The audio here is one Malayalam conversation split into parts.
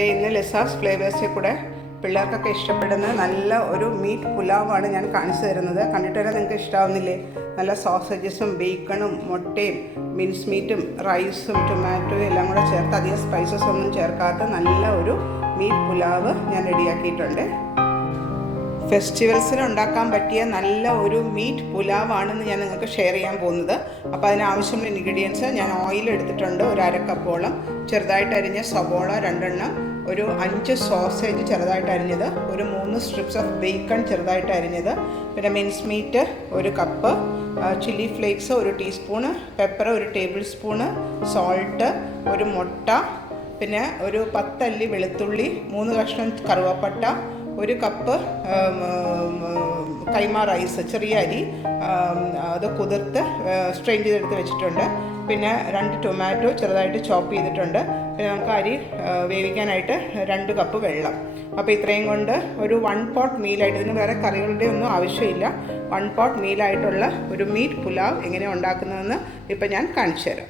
ഇന്ന് ലിസാസ് ഫ്ലേവേഴ്സിൽ കൂടെ പിള്ളേർക്കൊക്കെ ഇഷ്ടപ്പെടുന്ന നല്ല ഒരു മീറ്റ് പുലാവാണ് ഞാൻ കാണിച്ചു തരുന്നത്. കണ്ടിട്ട് തന്നെ നിങ്ങൾക്ക് ഇഷ്ടമാവുന്നില്ലേ? നല്ല സോസേജസും ബേക്കണും മുട്ടയും മിൻസ് മീറ്റും റൈസും ടൊമാറ്റോയും എല്ലാം കൂടെ ചേർത്ത് അധികം സ്പൈസസ് ഒന്നും ചേർക്കാത്ത നല്ല ഒരു മീറ്റ് പുലാവ് ഞാൻ റെഡിയാക്കിയിട്ടുണ്ട്. ഫെസ്റ്റിവൽസിന് ഉണ്ടാക്കാൻ പറ്റിയ നല്ല ഒരു മീറ്റ് പുലാവാണെന്ന് ഞാൻ നിങ്ങൾക്ക് ഷെയർ ചെയ്യാൻ പോകുന്നത്. അപ്പോൾ അതിനാവശ്യമുള്ള ഇൻഗ്രീഡിയൻസ് ഞാൻ ഓയിൽ എടുത്തിട്ടുണ്ട്, ഒരു 1/2 കപ്പോളം, ചെറുതായിട്ട് അരിഞ്ഞ സവോള 2 എണ്ണം, ഒരു 5 സോസേജ് ചെറുതായിട്ട് അരിഞ്ഞത്, ഒരു 3 സ്ട്രിപ്സ് ഓഫ് ബേക്കൺ ചെറുതായിട്ട് അരിഞ്ഞത്, പിന്നെ mince meat 1 cup, chilli flakes 1 teaspoon, pepper 1 tablespoon, salt, ഒരു മുട്ട, പിന്നെ ഒരു 10 അല്ലി വെളുത്തുള്ളി, 3 കഷ്ണം കറുവപ്പട്ട, 1 കപ്പ് കൈമ റൈസ് ചെറിയ അരി, അത് കുതിർത്ത് സ്ട്രെയിൻ ചെയ്തെടുത്ത് വെച്ചിട്ടുണ്ട്, പിന്നെ 2 ടൊമാറ്റോ ചെറുതായിട്ട് ചോപ്പ് ചെയ്തിട്ടുണ്ട്, പിന്നെ നമുക്ക് അരി വേവിക്കാനായിട്ട് 2 കപ്പ് വെള്ളം. അപ്പോൾ ഇത്രയും കൊണ്ട് ഒരു 1 പോട്ട് മീലായിട്ട്, ഇതിന് വേറെ കറികളുടെ ഒന്നും ആവശ്യമില്ല, 1 പോട്ട് മീലായിട്ടുള്ള ഒരു മീറ്റ് പുലാവ് എങ്ങനെ ഉണ്ടാക്കുന്നതെന്ന് ഇപ്പം ഞാൻ കാണിച്ചു തരാം.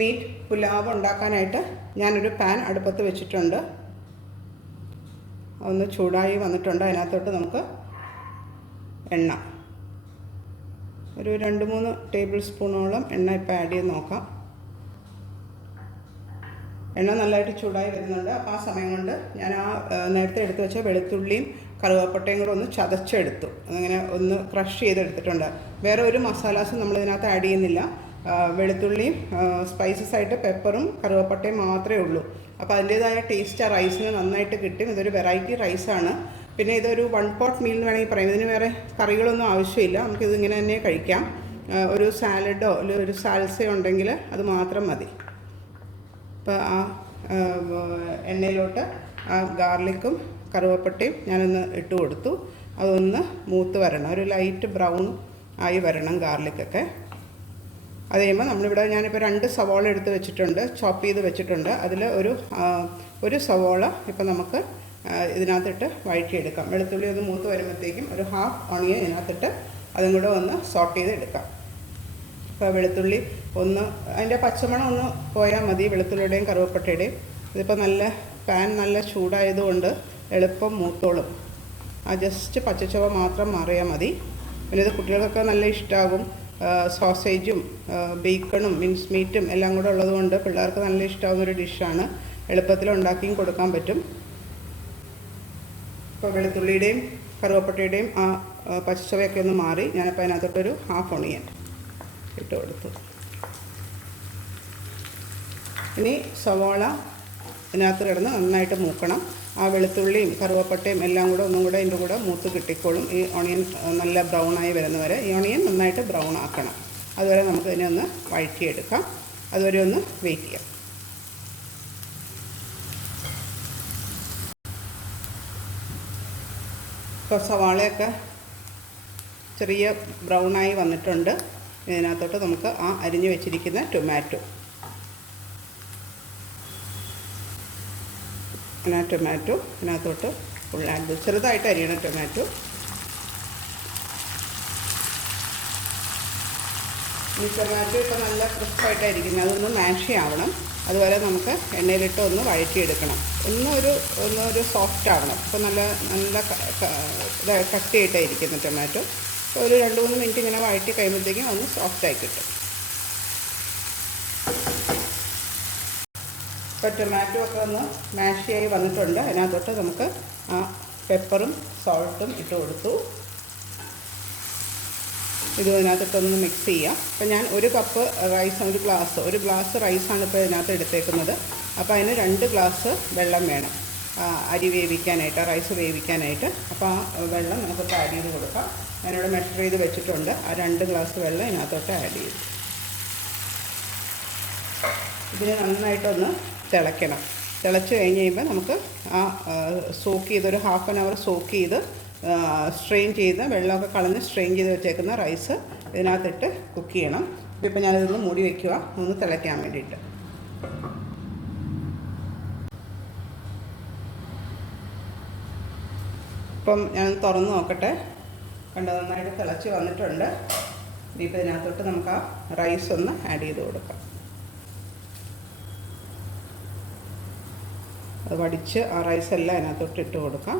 മീറ്റ് പുലാവ് ഉണ്ടാക്കാനായിട്ട് ഞാനൊരു പാൻ അടുപ്പത്ത് വെച്ചിട്ടുണ്ട്. ഒന്ന് ചൂടായി വന്നിട്ടുണ്ട്. അതിനകത്തോട്ട് നമുക്ക് എണ്ണ ഒരു 2-3 ടേബിൾ സ്പൂണോളം എണ്ണ ഇപ്പോൾ ആഡ് ചെയ്ത് നോക്കാം. എണ്ണ നല്ലതായിട്ട് ചൂടായി വരുന്നുണ്ട്. അപ്പോൾ ആ സമയം കൊണ്ട് ഞാൻ നേരത്തെ എടുത്ത് വെച്ച വെളുത്തുള്ളിയും കറുവപ്പട്ടയും കൂടെ ഒന്ന് ചതച്ചെടുത്തു, അങ്ങനെ ഒന്ന് ക്രഷ് ചെയ്തെടുത്തിട്ടുണ്ട്. വേറെ ഒരു മസാലാസും നമ്മളിതിനകത്ത് ആഡ് ചെയ്യുന്നില്ല. വെളുത്തുള്ളിയും സ്പൈസസ് ആയിട്ട് പെപ്പറും കറുവപ്പട്ടയും മാത്രമേ ഉള്ളൂ. അപ്പോൾ അതിൻ്റേതായ ടേസ്റ്റ് ആ റൈസിന് നന്നായിട്ട് കിട്ടും. ഇതൊരു വെറൈറ്റി റൈസാണ്. പിന്നെ ഇതൊരു 1 പോട്ട് മീൽ എന്ന് വേണമെങ്കിൽ പറയാം. ഇതിന് വേറെ കറികളൊന്നും ആവശ്യമില്ല, നമുക്കിതിങ്ങനെ തന്നെ കഴിക്കാം. ഒരു സാലഡോ അല്ലെങ്കിൽ ഒരു സാൽസയോ ഉണ്ടെങ്കിൽ അത് മാത്രം മതി. അപ്പോൾ ആ എണ്ണയിലോട്ട് ആ ഗാർലിക്കും കറുവപ്പട്ടയും ഞാനൊന്ന് ഇട്ട് കൊടുത്തു. അതൊന്ന് മൂത്ത് വരണം, ഒരു ലൈറ്റ് ബ്രൗൺ ആയി വരണം ഗാർലിക്കൊക്കെ. അത് കഴിയുമ്പോൾ നമ്മളിവിടെ ഞാനിപ്പോൾ 2 സവോള എടുത്ത് വെച്ചിട്ടുണ്ട്, ചോപ്പ് ചെയ്ത് വെച്ചിട്ടുണ്ട്. അതിൽ ഒരു സവോള ഇപ്പം നമുക്ക് ഇതിനകത്തിട്ട് വഴറ്റിയെടുക്കാം. വെളുത്തുള്ളി ഒന്ന് മൂത്ത് വരുമ്പോഴത്തേക്കും ഒരു 1/2 ഓണിയൻ ഇതിനകത്തിട്ട് അതും കൂടെ ഒന്ന് സോട്ട് ചെയ്ത് എടുക്കാം. ഇപ്പോൾ വെളുത്തുള്ളി ഒന്ന് അതിൻ്റെ പച്ചമണം ഒന്ന് പോയാൽ മതി, വെളുത്തുള്ളിയുടെയും കറുവപ്പട്ടയുടെയും. ഇതിപ്പോൾ പാൻ നല്ല ചൂടായതുകൊണ്ട് എളുപ്പം മൂത്തോളും. ആ ജസ്റ്റ് പച്ചച്ചവ മാത്രം മാറിയാൽ മതി. പിന്നെ ഇത് കുട്ടികൾക്കൊക്കെ നല്ല ഇഷ്ടമാകും. സോസേജും ബേക്കണും മിൻസ് മീറ്റും എല്ലാം കൂടെ ഉള്ളതുകൊണ്ട് പിള്ളേർക്ക് നല്ല ഇഷ്ടമാകുന്നൊരു ഡിഷാണ്. എളുപ്പത്തിൽ ഉണ്ടാക്കിയും കൊടുക്കാൻ പറ്റും. ഇപ്പോൾ വെളുത്തുള്ളിയുടെയും കറുവപ്പട്ടയുടെയും ആ പച്ചച്ചവയൊക്കെ ഒന്ന് മാറി ഞാനപ്പോൾ അതിനകത്തോട്ടൊരു 1/2 ഓണിയൻ ഇട്ട് കൊടുത്തു. ഇനി സവോള ഇതിനകത്ത് കിടന്ന് നന്നായിട്ട് മൂക്കണം. ആ വെളുത്തുള്ളിയും കറുവപ്പട്ടയും എല്ലാം കൂടെ ഒന്നും കൂടെ ഇതിൻ്റെ കൂടെ മൂത്ത് കിട്ടിക്കോളും. ഈ ഓണിയൻ നല്ല ബ്രൗണായി വരുന്നവരെ ഈ ഓണിയൻ നന്നായിട്ട് ബ്രൗൺ ആക്കണം. അതുവരെ നമുക്ക് ഇതിനെ ഒന്ന് വഴറ്റിയെടുക്കാം. അതുവരെ ഒന്ന് വെയിറ്റ് ചെയ്യാം. ഇപ്പോൾ സവാളയൊക്കെ ചെറിയ ബ്രൗണായി വന്നിട്ടുണ്ട്. ഇതിനകത്തോട്ട് നമുക്ക് ആ അരിഞ്ഞു വെച്ചിരിക്കുന്ന ടൊമാറ്റോ ഇതിനകത്തോട്ട് ഫുള്ളായിട്ട് ചെറുതായിട്ട് അരിയണം ടൊമാറ്റോ. ഈ ടൊമാറ്റോ ഇപ്പോൾ നല്ല ക്രിസ്പായിട്ടായിരിക്കുന്നത്, അതൊന്ന് മാഷ് ആവണം. അതുപോലെ നമുക്ക് എണ്ണയിലിട്ട് ഒന്ന് വഴറ്റിയെടുക്കണം. ഒന്നൊരു സോഫ്റ്റ് ആവണം. ഇപ്പോൾ നല്ല കട്ടിയായിട്ടായിരിക്കുന്നു ടൊമാറ്റോ. ഒരു 2-3 മിനിറ്റ് ഇങ്ങനെ വഴറ്റി കഴിയുമ്പോഴത്തേക്കും ഒന്ന് സോഫ്റ്റായി കിട്ടും. ഇപ്പോൾ ടൊമാറ്റോ ഒക്കെ ഒന്ന് മാഷ് ആയി വന്നിട്ടുണ്ട്. അതിനകത്തോട്ട് നമുക്ക് ആ പെപ്പറും സോൾട്ടും ഇട്ട് കൊടുത്തു. ഇത് ഇതിനകത്തൊന്ന് മിക്സ് ചെയ്യാം. അപ്പോൾ ഞാൻ 1 കപ്പ് റൈസ്, ഒരു ഗ്ലാസ് റൈസാണ് ഇപ്പോൾ ഇതിനകത്ത് എടുത്തേക്കുന്നത്. അപ്പോൾ അതിന് 2 ഗ്ലാസ് വെള്ളം വേണം അരി വേവിക്കാനായിട്ട്, റൈസ് വേവിക്കാനായിട്ട്. അപ്പോൾ ആ വെള്ളം നമുക്കിപ്പോൾ ആഡ് ചെയ്ത് കൊടുക്കാം. ഞാനിവിടെ മെഷർ ചെയ്ത് വെച്ചിട്ടുണ്ട്. ആ 2 ഗ്ലാസ് വെള്ളം ഇതിനകത്തോട്ട് ആഡ് ചെയ്തു. ഇതിന് നന്നായിട്ടൊന്ന് തിളയ്ക്കണം. തിളച്ച് കഴിഞ്ഞ് കഴിയുമ്പോൾ നമുക്ക് ആ സോക്ക് ചെയ്ത് ഒരു 1/2 അവർ സോക്ക് ചെയ്ത് സ്ട്രെയിൻ ചെയ്ത് വെള്ളമൊക്കെ കളഞ്ഞ് സ്ട്രെയിൻ ചെയ്ത് വെച്ചേക്കുന്ന റൈസ് ഇതിനകത്തിട്ട് കുക്ക് ചെയ്യണം. ഇപ്പോൾ ഞാനിതൊന്ന് മൂടി വയ്ക്കുക, ഒന്ന് തിളയ്ക്കാൻ വേണ്ടിയിട്ട്. ഇപ്പം ഞാൻ തുറന്ന് നോക്കട്ടെ. കണ്ടോ, നന്നായിട്ട് തിളച്ച് വന്നിട്ടുണ്ട്. ഇനിയിപ്പോൾ ഇതിനകത്തോട്ട് നമുക്ക് ആ റൈസ് 1 ഒന്ന് ആഡ് ചെയ്ത് കൊടുക്കാം. ഇപ്പോൾ 1 മിനിറ്റ് അത് വടിച്ച് ആ റൈസെല്ലാം അതിനകത്തോട്ട് ഇട്ട് കൊടുക്കാം.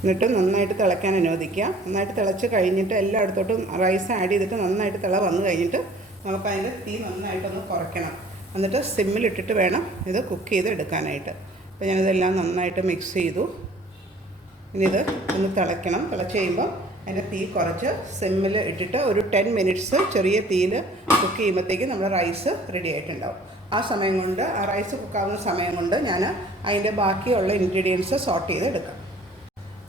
എന്നിട്ട് നന്നായിട്ട് തിളയ്ക്കാൻ അനുവദിക്കുക. നന്നായിട്ട് തിളച്ച് കഴിഞ്ഞിട്ട് എല്ലായിടത്തോട്ടും റൈസ് ആഡ് ചെയ്തിട്ട് നന്നായിട്ട് തിള വന്നു കഴിഞ്ഞിട്ട് നമുക്ക് അതിൻ്റെ തീ നന്നായിട്ടൊന്ന് കുറയ്ക്കണം. എന്നിട്ട് സിമ്മിലിട്ടിട്ട് വേണം ഇത് കുക്ക് ചെയ്ത് എടുക്കാനായിട്ട്. അപ്പോൾ ഞാനിതെല്ലാം നന്നായിട്ട് മിക്സ് ചെയ്തു. ഇനി ഇത് ഒന്ന് തിളയ്ക്കണം. തിളച്ച് കഴിയുമ്പോൾ അതിൻ്റെ തീ കുറച്ച് സിമ്മിൽ ഇട്ടിട്ട് ഒരു 10 മിനിറ്റ്സ് ചെറിയ തീയിൽ കുക്ക് ചെയ്യുമ്പോഴത്തേക്കും നമ്മുടെ റൈസ് റെഡി ആയിട്ടുണ്ടാവും. ആ സമയം കൊണ്ട് ആ റൈസ് കുക്കാവുന്ന സമയം കൊണ്ട് ഞാൻ അതിൻ്റെ ബാക്കിയുള്ള ഇൻഗ്രീഡിയൻസ് സോട്ട് ചെയ്ത് എടുക്കാം.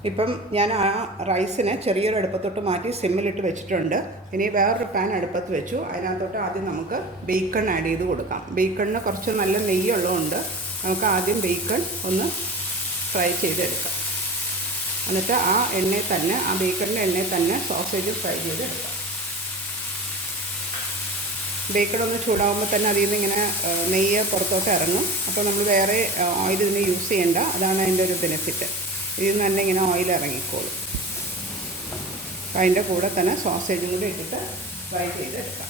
ഇപ്പം ഞാൻ ആ റൈസിനെ ചെറിയൊരു അടുപ്പത്തോട്ട് മാറ്റി സിമ്മിലിട്ട് വെച്ചിട്ടുണ്ട്. ഇനി വേറൊരു പാൻ അടുപ്പത്ത് വെച്ചു. അതിനകത്തോട്ട് ആദ്യം നമുക്ക് ബേക്കൺ ആഡ് ചെയ്ത് കൊടുക്കാം. ബേക്കണിന് കുറച്ച് നല്ല നെയ്യുള്ളതുകൊണ്ട് നമുക്ക് ആദ്യം ബേക്കൺ ഒന്ന് ഫ്രൈ ചെയ്തെടുക്കാം. എന്നിട്ട് ആ എണ്ണയിൽ തന്നെ, ആ ബേക്കണിൻ്റെ എണ്ണയിൽ തന്നെ സോസേജ് ഫ്രൈ ചെയ്തെടുക്കാം. ബേക്കൺ ഒന്ന് ചൂടാകുമ്പോൾ തന്നെ അതിൽ നിന്ന് ഇങ്ങനെ നെയ്യ് പുറത്തോട്ട് ഇറങ്ങും. അപ്പോൾ നമ്മൾ വേറെ ഓയിൽ ഇതിന് യൂസ് ചെയ്യേണ്ട. അതാണ് അതിൻ്റെ ഒരു ബെനിഫിറ്റ്. ഇതിൽ നിന്ന് തന്നെ ഇങ്ങനെ ഓയിൽ ഇറങ്ങിക്കോളും. അപ്പോൾ അതിൻ്റെ കൂടെ തന്നെ സോസേജും കൂടി ഇട്ടിട്ട് ഫ്രൈ ചെയ്തെടുക്കാം.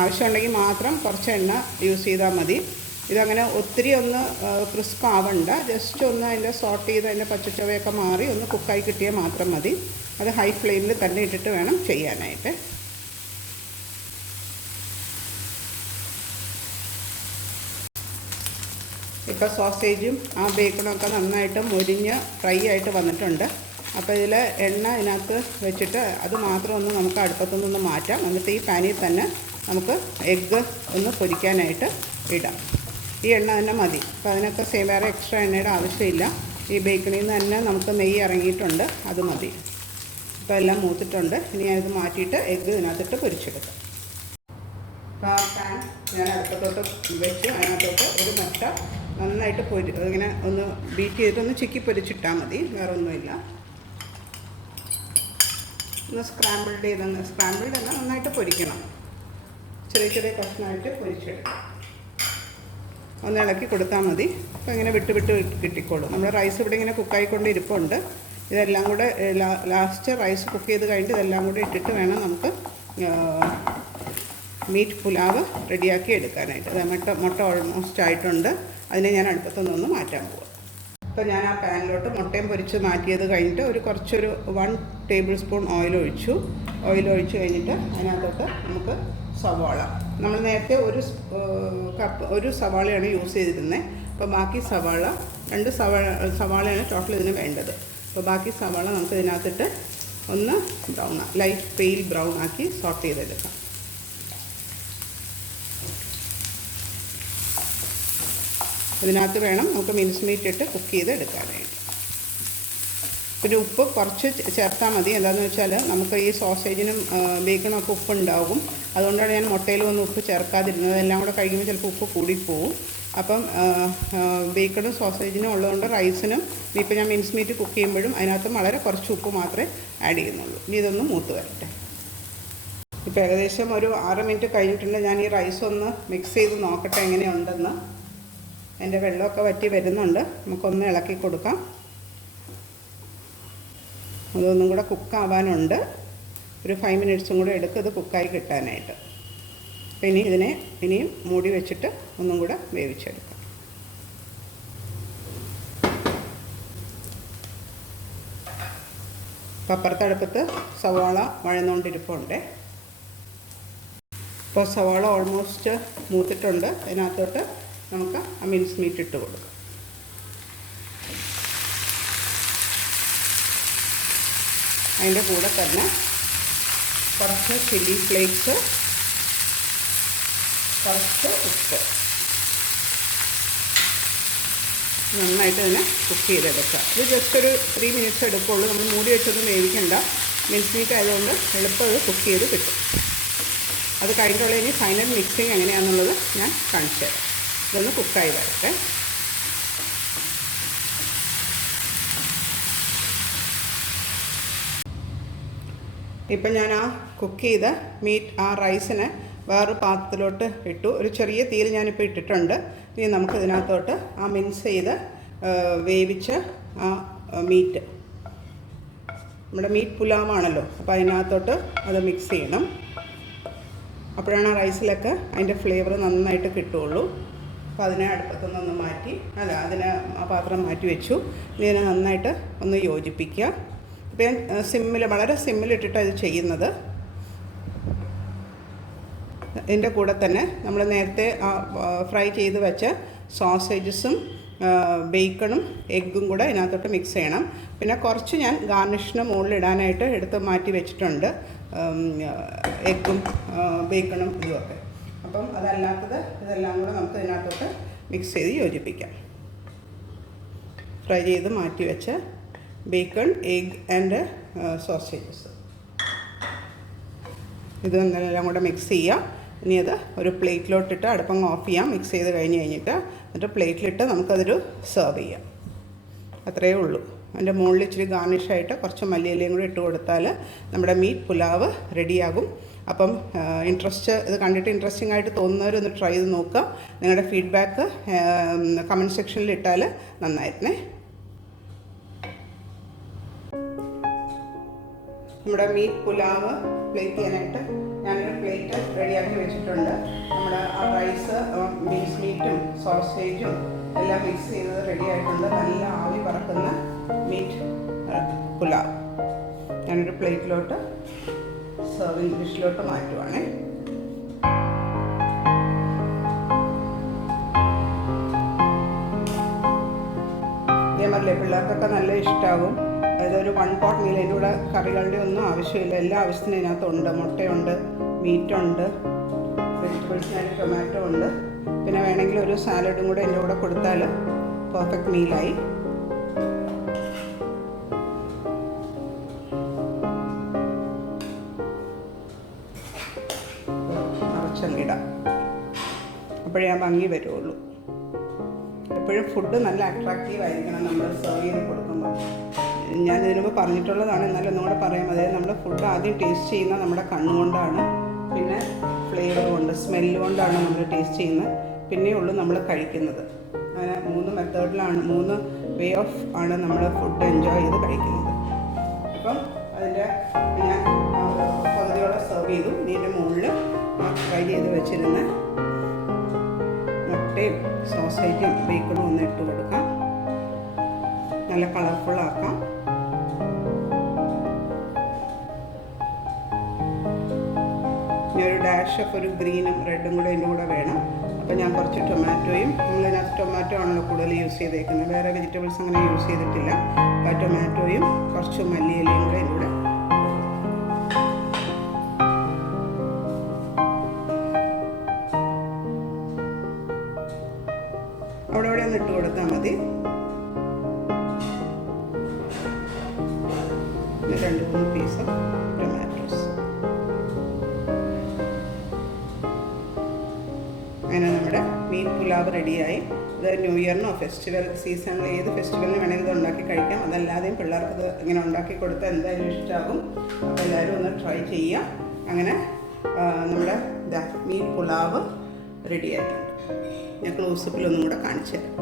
ആവശ്യമുണ്ടെങ്കിൽ മാത്രം കുറച്ച് എണ്ണ യൂസ് ചെയ്താൽ മതി. ഇതങ്ങനെ ഒത്തിരി ഒന്ന് ക്രിസ്പ് ആവണ്ട. ജസ്റ്റ് ഒന്ന് അതിൻ്റെ സോട്ട് ചെയ്ത് അതിൻ്റെ പച്ചച്ചവയൊക്കെ മാറി ഒന്ന് കുക്കായി കിട്ടിയാൽ മാത്രം മതി. അത് ഹൈ ഫ്ലെയിമിൽ തന്നെ ഇട്ടിട്ട് വേണം ചെയ്യാനായിട്ട്. ഇപ്പോൾ സോസേജും ആ ബേക്കണൊക്കെ നന്നായിട്ട് മൊരിഞ്ഞ് ഫ്രൈ ആയിട്ട് വന്നിട്ടുണ്ട്. അപ്പോൾ ഇതിൽ എണ്ണ ഇതിനകത്ത് വെച്ചിട്ട് അത് മാത്രം ഒന്ന് നമുക്ക് അടുപ്പത്തുനിന്ന് മാറ്റാം. എന്നിട്ട് ഈ പാനിൽ തന്നെ നമുക്ക് എഗ്ഗ് ഒന്ന് പൊരിക്കാനായിട്ട് ഇടാം. ഈ എണ്ണ തന്നെ മതി. അപ്പോൾ അതിനൊക്കെ വേറെ എക്സ്ട്രാ എണ്ണയുടെ ആവശ്യമില്ല. ഈ ബേക്കണിൽ നിന്ന് തന്നെ നമുക്ക് നെയ്യ് ഇറങ്ങിയിട്ടുണ്ട്, അത് മതി. അപ്പോൾ എല്ലാം മൂത്തിട്ടുണ്ട്. ഇനി ഞാനിത് മാറ്റിയിട്ട് എഗ്ഗ് ഇതിനകത്തിട്ട് പൊരിച്ചെടുക്കാം. അപ്പോൾ ആ പാൻ ഞാൻ അടുപ്പത്തോട്ട് വെച്ച് അതിനകത്തോട്ട് ഒരു മുട്ട നന്നായിട്ട് ഇങ്ങനെ ഒന്ന് ബീറ്റ് ചെയ്തിട്ടൊന്ന് ചിക്കി പൊരിച്ചിട്ടാൽ മതി, വേറെ ഒന്നുമില്ല. ഒന്ന് സ്ക്രാമ്പിൾഡ് എന്നാൽ നന്നായിട്ട് പൊരിക്കണം. ചെറിയ ചെറിയ കഷ്ണമായിട്ട് പൊരിച്ചെടുക്കാം. ഒന്ന് ഇളക്കി കൊടുത്താൽ മതി. അപ്പോൾ ഇങ്ങനെ വിട്ട് കിട്ടിക്കോളും. നമ്മുടെ റൈസ് ഇവിടെ ഇങ്ങനെ കുക്കായിക്കൊണ്ട് ഇരിപ്പുണ്ട്. ഇതെല്ലാം കൂടെ ലാസ്റ്റ് റൈസ് കുക്ക് ചെയ്ത് കഴിഞ്ഞിട്ട് ഇതെല്ലാം കൂടെ ഇട്ടിട്ട് വേണം നമുക്ക് മീറ്റ് പുലാവ് റെഡിയാക്കി എടുക്കാനായിട്ട്. മുട്ട ഓൾമോസ്റ്റ് ആയിട്ടുണ്ട്. അതിനെ ഞാൻ അടുപ്പത്തൊന്ന് മാറ്റാൻ പോവാം. അപ്പോൾ ഞാൻ ആ പാനിലോട്ട് മുട്ടയും പൊരിച്ച് മാറ്റിയത് കഴിഞ്ഞിട്ട് കുറച്ചൊരു 1 ടേബിൾ സ്പൂൺ ഓയിൽ ഒഴിച്ചു കഴിഞ്ഞിട്ട് അതിനകത്തോട്ട് നമുക്ക് സവാള, നമ്മൾ നേരത്തെ ഒരു സവാളയാണ് യൂസ് ചെയ്തിരുന്നത്. അപ്പോൾ ബാക്കി സവാള 2 സവാളയാണ് ടോട്ടൽ ഇതിന് വേണ്ടത്. അപ്പോൾ ബാക്കി സവാള നമുക്ക് ഇതിനകത്തിട്ട് ഒന്ന് ലൈറ്റ് പെയിൽ ബ്രൗൺ ആക്കി സോട്ട് ചെയ്തെടുക്കാം. ഇതിനകത്ത് വേണം നമുക്ക് മിൻസ് മീറ്റ് ഇട്ട് കുക്ക് ചെയ്തെടുക്കാനായിട്ട്. പിന്നെ ഉപ്പ് കുറച്ച് ചേർത്താൽ മതി. എന്താണെന്ന് വെച്ചാൽ നമുക്ക് ഈ സോസേജിനും ബേക്കണൊക്കെ ഉപ്പുണ്ടാകും. അതുകൊണ്ടാണ് ഞാൻ മുട്ടയിലും ഒന്നും ഉപ്പ് ചേർക്കാതിരുന്നത്. എല്ലാം കൂടെ കഴിക്കുമ്പോൾ ചിലപ്പോൾ ഉപ്പ് കൂടിപ്പോവും. അപ്പം ബേക്കണും സോസേജിനും ഉള്ളതുകൊണ്ട് റൈസിനും ഇപ്പോൾ ഞാൻ മിൻസ് മീറ്റ് കുക്ക് ചെയ്യുമ്പോഴും അതിനകത്ത് വളരെ കുറച്ച് ഉപ്പ് മാത്രമേ ആഡ് ചെയ്യുന്നുള്ളൂ. ഇനി ഇതൊന്ന് മൂത്ത് വരട്ടെ. ഇപ്പോൾ ഏകദേശം ഒരു 6 മിനിറ്റ് കഴിഞ്ഞിട്ടുണ്ട്. ഞാൻ ഈ റൈസ് ഒന്ന് മിക്സ് ചെയ്ത് നോക്കട്ടെ എങ്ങനെയുണ്ടെന്ന്. അതിൻ്റെ വെള്ളമൊക്കെ വറ്റി വരുന്നുണ്ട്. നമുക്കൊന്ന് ഇളക്കി കൊടുക്കാം. അതൊന്നും കൂടെ കുക്കാവാനുണ്ട്. ഒരു 5 മിനിറ്റ്സും കൂടെ എടുക്കും ഇത് കുക്കായി കിട്ടാനായിട്ട്. അപ്പോൾ ഇനിയും മൂടി വെച്ചിട്ട് ഒന്നും കൂടെ വേവിച്ചെടുക്കാം. അപ്പോൾ അപ്പുറത്തെ അടുപ്പത്ത് സവാള വഴന്നുകൊണ്ടിരിപ്പുണ്ട്. ഇപ്പോൾ സവാള ഓൾമോസ്റ്റ് മൂത്തിട്ടുണ്ട്. അതിനകത്തോട്ട് നമുക്ക് ആ മിൻസ് മീറ്റ് ഇട്ട് കൊടുക്കാം. അതിൻ്റെ കൂടെ തന്നെ കുറച്ച് ചില്ലി ഫ്ലേക്സ്, കുറച്ച് ഉപ്പ് നന്നായിട്ട് തന്നെ കുക്ക് ചെയ്തെടുക്കുക. ഇത് ജസ്റ്റ് ഒരു 3 മിനിറ്റ്സ് എടുക്കുള്ളൂ. നമ്മൾ മൂടി വെച്ചൊന്നും വേവിക്കണ്ട. മിൻസ് മീറ്റ് ആയതുകൊണ്ട് എളുപ്പം അത് കുക്ക് ചെയ്ത് കിട്ടും. അത് കഴിഞ്ഞിട്ടുള്ള ഇനി ഫൈനൽ മിക്സിങ് എങ്ങനെയാണെന്നുള്ളത് ഞാൻ കാണിച്ചു തരാം. ഇതൊന്ന് കുക്കായി വരട്ടെ. ഇപ്പം ഞാൻ ആ കുക്ക് ചെയ്ത മീറ്റ് ആ റൈസിനെ വേറൊരു പാത്രത്തിലോട്ട് ഇട്ടു. ഒരു ചെറിയ തീയിൽ ഞാനിപ്പോൾ ഇട്ടിട്ടുണ്ട്. ഇനി നമുക്ക് ഇതിനകത്തോട്ട് ആ മിൻസ് ചെയ്ത് വേവിച്ച ആ മീറ്റ്, നമ്മുടെ മീറ്റ് പുലാവാണല്ലോ, അപ്പോൾ അതിനകത്തോട്ട് അത് മിക്സ് ചെയ്യണം. അപ്പോഴാണ് ആ റൈസിലൊക്കെ അതിൻ്റെ ഫ്ലേവർ നന്നായിട്ട് കിട്ടുകയുള്ളൂ. അപ്പോൾ അതിനെ അടുപ്പത്തുനിന്നൊന്ന് മാറ്റി അതിനെ ആ പാത്രം മാറ്റി വെച്ചു. ഇതിനെ നന്നായിട്ട് ഒന്ന് യോജിപ്പിക്കുക. ഇപ്പോൾ ഞാൻ വളരെ സിമ്മിലിട്ടിട്ടാണ് ഇത് ചെയ്യുന്നത്. ഇതിൻ്റെ കൂടെ തന്നെ നമ്മൾ നേരത്തെ ഫ്രൈ ചെയ്ത് വെച്ച സോസേജസും ബേക്കണും എഗ്ഗും കൂടെ ഇതിനകത്തോട്ട് മിക്സ് ചെയ്യണം. പിന്നെ കുറച്ച് ഞാൻ ഗാർണിഷിന് മുകളിൽ ഇടാനായിട്ട് എടുത്ത് മാറ്റി വെച്ചിട്ടുണ്ട്, എഗ്ഗും ബേക്കണും ഇതുമൊക്കെ. അപ്പം അതല്ലാത്തത് ഇതെല്ലാം കൂടെ നമുക്ക് ഇതിനകത്തോട്ട് മിക്സ് ചെയ്ത് യോജിപ്പിക്കാം. ഫ്രൈ ചെയ്ത് മാറ്റി വെച്ച ബേക്കൺ, എഗ് ആൻഡ് സോസേജസ് ഇതെല്ലാം കൂടെ മിക്സ് ചെയ്യുക. ഇനി അത് ഒരു പ്ലേറ്റിലോട്ടിട്ട് അടുപ്പം ഓഫ് ചെയ്യാം. മിക്സ് ചെയ്ത് കഴിഞ്ഞിട്ട് എന്നിട്ട് പ്ലേറ്റിലിട്ട് നമുക്കതൊരു സെർവ് ചെയ്യാം. അത്രയേ ഉള്ളൂ. അതിൻ്റെ മുകളിൽ ഇച്ചിരി ഗാർണിഷായിട്ട് കുറച്ച് മല്ലിയിലയും കൂടി ഇട്ട് കൊടുത്താൽ നമ്മുടെ മീറ്റ് പുലാവ് റെഡിയാകും. അപ്പം ഇത് കണ്ടിട്ട് ഇൻട്രസ്റ്റിംഗ് ആയിട്ട് തോന്നുന്നവരൊന്ന് ട്രൈ ചെയ്ത് നോക്കുക. നിങ്ങളുടെ ഫീഡ്ബാക്ക് കമൻറ്റ് സെക്ഷനിൽ ഇട്ടാൽ നന്നായിരുന്നേ. നമ്മുടെ മീറ്റ് പുലാവ് പ്ലേറ്റ് ചെയ്യാനായിട്ട് ഞാനൊരു പ്ലേറ്റ് റെഡിയാക്കി വെച്ചിട്ടുണ്ട്. നമ്മുടെ ആ റൈസ്, മീൻസ് മീറ്റും സോസേജും എല്ലാം മിക്സ് ചെയ്തത് റെഡി ആയിട്ടുണ്ട്. നല്ല ആവി പറക്കുന്ന മീറ്റ് പുലാവ് ഞാനൊരു പ്ലേറ്റിലോട്ട് സെർവിങ് ഡിഷിലോട്ട് മാറ്റുവാണേ. ഇതേമാതിരി പിള്ളേർക്കൊക്കെ നല്ല ഇഷ്ടമാകും. അതൊരു 1 പോട്ട് മീൽ. അതിൻ്റെ കൂടെ കറികളുടെ ഒന്നും ആവശ്യമില്ല. എല്ലാ ആവശ്യത്തിനും ഇതിനകത്തുണ്ട്. മുട്ടയുണ്ട്, മീറ്റുണ്ട്, വെജിറ്റബിൾസിനായിട്ട് ടൊമാറ്റോ ഉണ്ട്. പിന്നെ വേണമെങ്കിൽ ഒരു സാലഡും കൂടെ എൻ്റെ കൂടെ കൊടുത്താൽ പെർഫെക്റ്റ് മീലായി. നിറച്ചങ്ങിടാം, അപ്പോഴേ ആ ഭംഗി വരുള്ളൂ. എപ്പോഴും ഫുഡ് നല്ല അട്രാക്റ്റീവ് ആയിരിക്കണം നമ്മൾ സെർവ് ചെയ്ത് കൊടുക്കുമ്പോൾ. ഞാൻ ഇതിനുമ്പോൾ പറഞ്ഞിട്ടുള്ളതാണ്, എന്നാലും ഒന്നുകൂടെ പറയാം. അതായത് നമ്മൾ ഫുഡ് ആദ്യം ടേസ്റ്റ് ചെയ്യുന്ന നമ്മുടെ കണ്ണുകൊണ്ടാണ്, പിന്നെ ഫ്ലേവർ കൊണ്ട്, സ്മെല്ല് കൊണ്ടാണ് നമ്മൾ ടേസ്റ്റ് ചെയ്യുന്നത്, പിന്നെയുള്ളൂ നമ്മൾ കഴിക്കുന്നത്. അങ്ങനെ 3 മെത്തേഡിലാണ്, 3 വേ ഓഫ് ആണ് നമ്മൾ ഫുഡ് എൻജോയ് ചെയ്ത് കഴിക്കുന്നത്. അപ്പം അതിൻ്റെ ഞാൻ പകുതിയോടെ സെർവ് ചെയ്തു. ഇതിൻ്റെ മുകളിൽ ഫ്രൈ ചെയ്ത് വെച്ചിരുന്ന മുട്ടയും സോസേജും ബേക്കണും ഒന്ന് ഇട്ട് കൊടുക്കാം. നല്ല കളർഫുള്ളാക്കാം. ഒരു ഡാഷ് ഓഫ് ഒരു ഗ്രീനും റെഡും കൂടെ അതിൻ്റെ കൂടെ വേണം. അപ്പോൾ ഞാൻ കുറച്ച് ടൊമാറ്റോയും, നമ്മളിതിനകത്ത് ടൊമാറ്റോ ആണല്ലോ കൂടുതൽ യൂസ് ചെയ്തേക്കുന്നത്, വേറെ വെജിറ്റബിൾസ് അങ്ങനെ യൂസ് ചെയ്തിട്ടില്ല. അപ്പോൾ ടൊമാറ്റോയും കുറച്ച് മല്ലിയിലയും കൂടെ അതിൻ്റെ കൂടെ അവിടെ ഒന്ന് ഇട്ട് കൊടുത്താൽ മതി. 2-3 പീസ് ടൊമാറ്റോസ്. അങ്ങനെ നമ്മുടെ മീറ്റ് പുലാവ് റെഡിയായി. ഇത് ന്യൂ ഇയറിനോ ഫെസ്റ്റിവൽ സീസണിൽ ഏത് ഫെസ്റ്റിവലിന് വേണമെങ്കിൽ ഇത് ഉണ്ടാക്കി കഴിക്കാം. അതല്ലാതെയും പിള്ളേർക്ക് ഇത് ഇങ്ങനെ ഉണ്ടാക്കി കൊടുത്താൽ എന്തായാലും ഇഷ്ടമാകും. അപ്പോൾ എല്ലാവരും ഒന്ന് ട്രൈ ചെയ്യുക. അങ്ങനെ നമ്മുടെ മീറ്റ് പുലാവ് റെഡിയായിട്ടുണ്ട്. ഞാൻ ക്ലോസപ്പിലൊന്നും കൂടെ കാണിച്ചു തരാം.